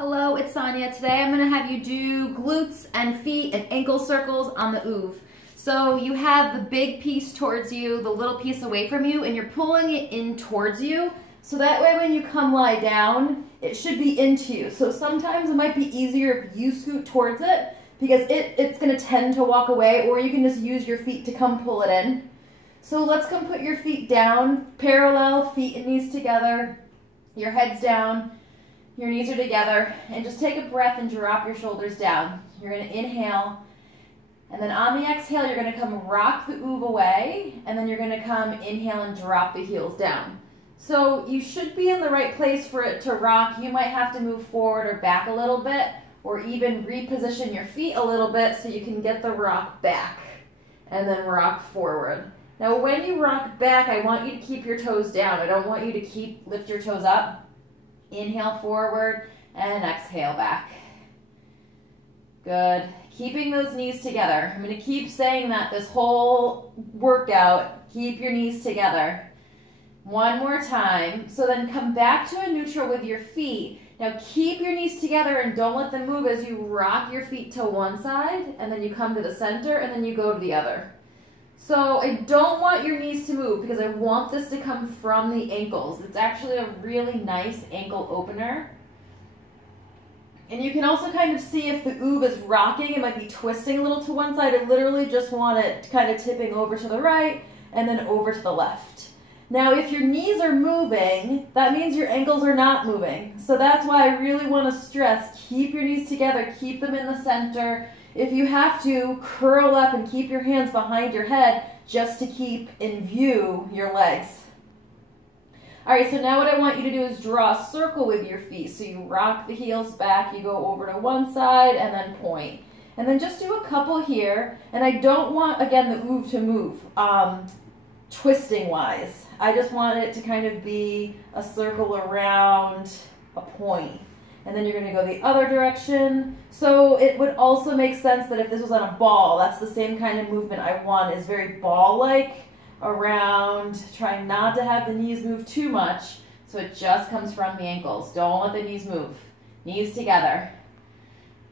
Hello, it's Sonia. Today I'm going to have you do glutes and feet and ankle circles on the oov. So you have the big piece towards you, the little piece away from you, and you're pulling it in towards you. So that way when you come lie down, it should be into you. So sometimes it might be easier if you scoot towards it because it's going to tend to walk away, or you can just use your feet to come pull it in. So let's come put your feet down, parallel, feet and knees together, your head's down. Your knees are together, and just take a breath and drop your shoulders down. You're going to inhale, and then on the exhale, you're going to come rock the oov away, and then you're going to come inhale and drop the heels down. So you should be in the right place for it to rock. You might have to move forward or back a little bit, or even reposition your feet a little bit so you can get the rock back, and then rock forward. Now when you rock back, I want you to keep your toes down. I don't want you to lift your toes up. Inhale forward and exhale back. Good. Keeping those knees together. I'm going to keep saying that this whole workout. Keep your knees together. One more time. So then come back to a neutral with your feet. Now keep your knees together and don't let them move as you rock your feet to one side, and then you come to the center, and then you go to the other. So I don't want your knees to move because I want this to come from the ankles. It's actually a really nice ankle opener. And you can also kind of see if the oov is rocking, it might be twisting a little to one side. I literally just want it kind of tipping over to the right and then over to the left. Now if your knees are moving, that means your ankles are not moving. So that's why I really want to stress, keep your knees together, keep them in the center. If you have to, curl up and keep your hands behind your head just to keep in view your legs. All right, so now what I want you to do is draw a circle with your feet. So you rock the heels back, you go over to one side and then point. And then just do a couple here. And I don't want, again, the oov to move twisting wise. I just want it to kind of be a circle around a point. And then you're going to go the other direction. So it would also make sense that if this was on a ball, that's the same kind of movement I want, is very ball-like around, trying not to have the knees move too much, so it just comes from the ankles. Don't let the knees move. Knees together.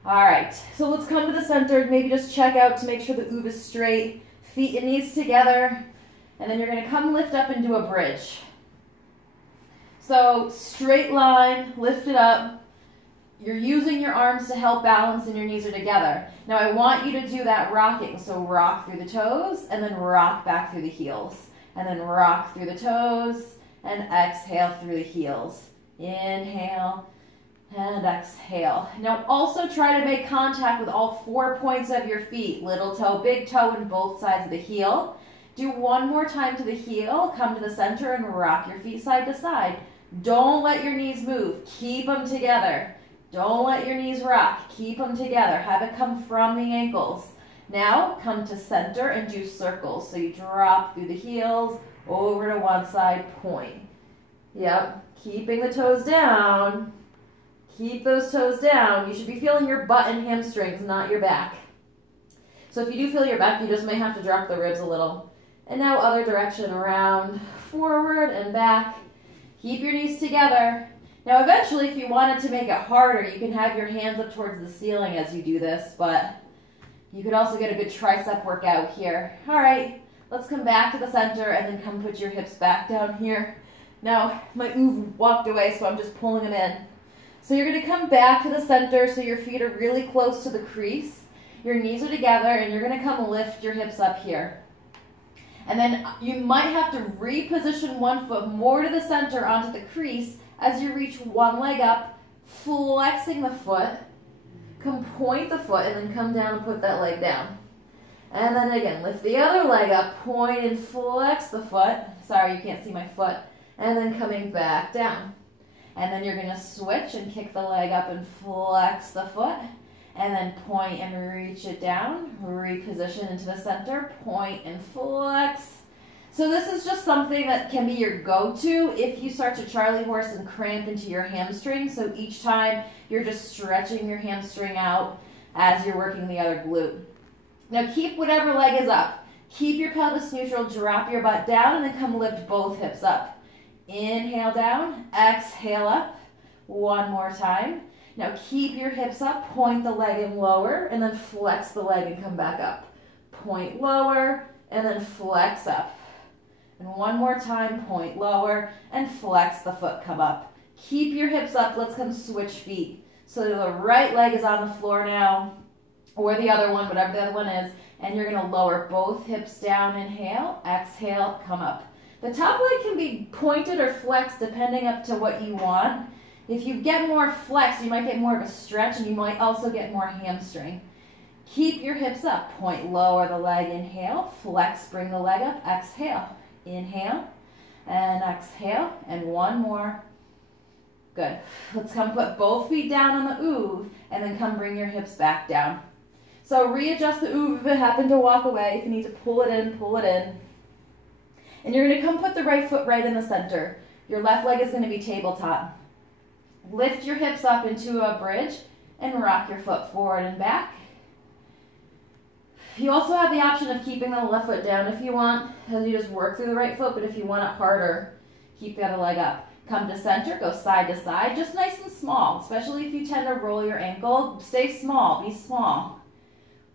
All right, so let's come to the center. Maybe just check out to make sure the oov is straight. Feet and knees together. And then you're going to come lift up and do a bridge. So straight line, lift it up. You're using your arms to help balance and your knees are together. Now I want you to do that rocking. So rock through the toes and then rock back through the heels. And then rock through the toes and exhale through the heels. Inhale and exhale. Now also try to make contact with all 4 points of your feet. Little toe, big toe, and both sides of the heel. Do one more time to the heel. Come to the center and rock your feet side to side. Don't let your knees move. Keep them together. Don't let your knees rock. Keep them together. Have it come from the ankles. Now come to center and do circles. So you drop through the heels, over to one side, point. Yep. Keeping the toes down. Keep those toes down. You should be feeling your butt and hamstrings, not your back. So if you do feel your back, you just may have to drop the ribs a little. And now other direction, around, forward and back. Keep your knees together. Now eventually, if you wanted to make it harder, you can have your hands up towards the ceiling as you do this, but you could also get a good tricep workout here. All right, let's come back to the center and then come put your hips back down here. Now, my oov walked away, so I'm just pulling them in. So you're gonna come back to the center so your feet are really close to the crease. Your knees are together and you're gonna come lift your hips up here. And then you might have to reposition one foot more to the center onto the crease as you reach one leg up, flexing the foot, come point the foot, and then come down and put that leg down. And then again, lift the other leg up, point and flex the foot. Sorry, you can't see my foot. And then coming back down. And then you're going to switch and kick the leg up and flex the foot. And then point and reach it down, reposition into the center, point and flex. So this is just something that can be your go-to if you start to Charlie horse and cramp into your hamstring. So each time you're just stretching your hamstring out as you're working the other glute. Now keep whatever leg is up. Keep your pelvis neutral, drop your butt down, and then come lift both hips up. Inhale down, exhale up. One more time. Now keep your hips up, point the leg in lower, and then flex the leg and come back up. Point lower, and then flex up. And one more time, point lower, and flex the foot, come up. Keep your hips up, let's come switch feet. So the right leg is on the floor now, or the other one, whatever the other one is, and you're gonna lower both hips down, inhale, exhale, come up. The top leg can be pointed or flexed depending up to what you want. If you get more flex, you might get more of a stretch, and you might also get more hamstring. Keep your hips up, point lower the leg, inhale, flex, bring the leg up, exhale, inhale, and exhale, and one more. Good. Let's come put both feet down on the ooh, and then come bring your hips back down. So readjust the ooh if it happened to walk away. If you need to pull it in, pull it in. And you're going to come put the right foot right in the center. Your left leg is going to be tabletop. Lift your hips up into a bridge and rock your foot forward and back. You also have the option of keeping the left foot down if you want, as you just work through the right foot, but if you want it harder, keep the other leg up. Come to center, go side to side, just nice and small, especially if you tend to roll your ankle. Stay small, be small.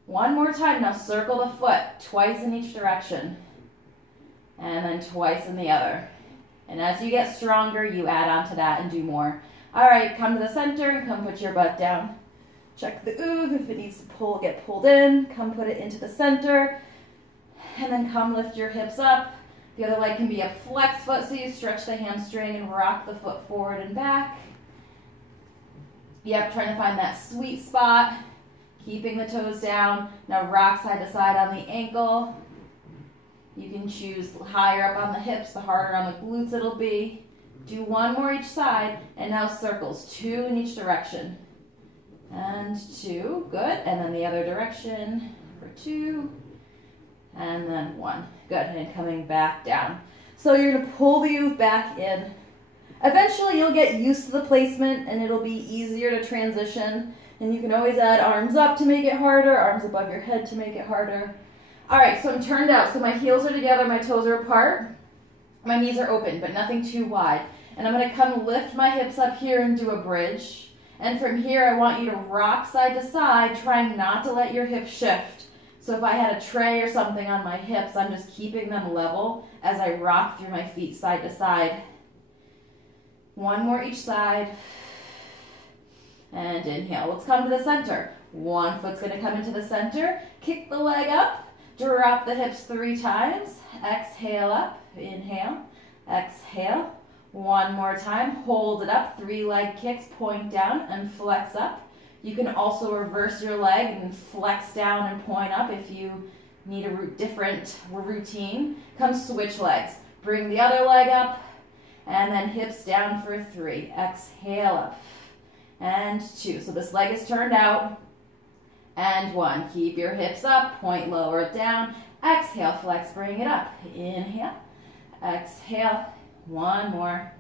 One more time, now circle the foot, twice in each direction, and then twice in the other. And as you get stronger, you add on to that and do more. All right, come to the center and come put your butt down. Check the ooh, if it needs to get pulled in, come put it into the center, and then come lift your hips up. The other leg can be a flex foot, so you stretch the hamstring and rock the foot forward and back. Yep, trying to find that sweet spot, keeping the toes down. Now rock side to side on the ankle. You can choose higher up on the hips, the harder on the glutes it'll be. Do one more each side, and now circles, 2 in each direction. And 2, good, and then the other direction for 2, and then 1, good, and coming back down. So you're gonna pull the ooh back in. Eventually you'll get used to the placement and it'll be easier to transition, and you can always add arms up to make it harder, arms above your head to make it harder. All right, so I'm turned out, so my heels are together, my toes are apart, my knees are open, but nothing too wide. And I'm gonna come lift my hips up here and do a bridge. And from here, I want you to rock side to side, trying not to let your hips shift. So if I had a tray or something on my hips, I'm just keeping them level as I rock through my feet side to side. One more each side. And inhale. Let's come to the center. One foot's gonna come into the center. Kick the leg up. Drop the hips 3 times. Exhale up. Inhale. Exhale. One more time, hold it up, 3 leg kicks, point down and flex up. You can also reverse your leg and flex down and point up if you need a different routine. Come switch legs. Bring the other leg up and then hips down for 3. Exhale up and 2. So this leg is turned out. And 1. Keep your hips up, point lower it down. Exhale, flex, bring it up. Inhale, exhale. 1 more,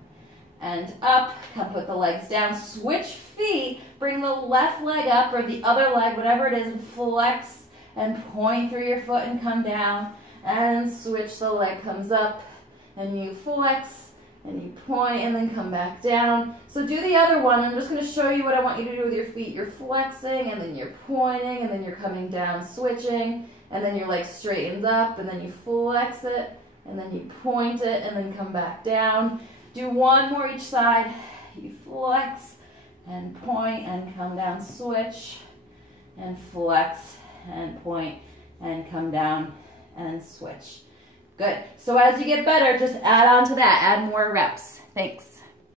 and up, come put the legs down, switch feet, bring the left leg up or the other leg, whatever it is, and flex and point through your foot and come down, and switch, the leg comes up, and you flex, and you point, and then come back down. So do the other one. I'm just going to show you what I want you to do with your feet. You're flexing, and then you're pointing, and then you're coming down, switching, and then your leg straightens up, and then you flex it, and then you point it, and then come back down. Do 1 more each side. You flex, and point, and come down, switch, and flex, and point, and come down, and switch. Good. So as you get better, just add on to that. Add more reps. Thanks.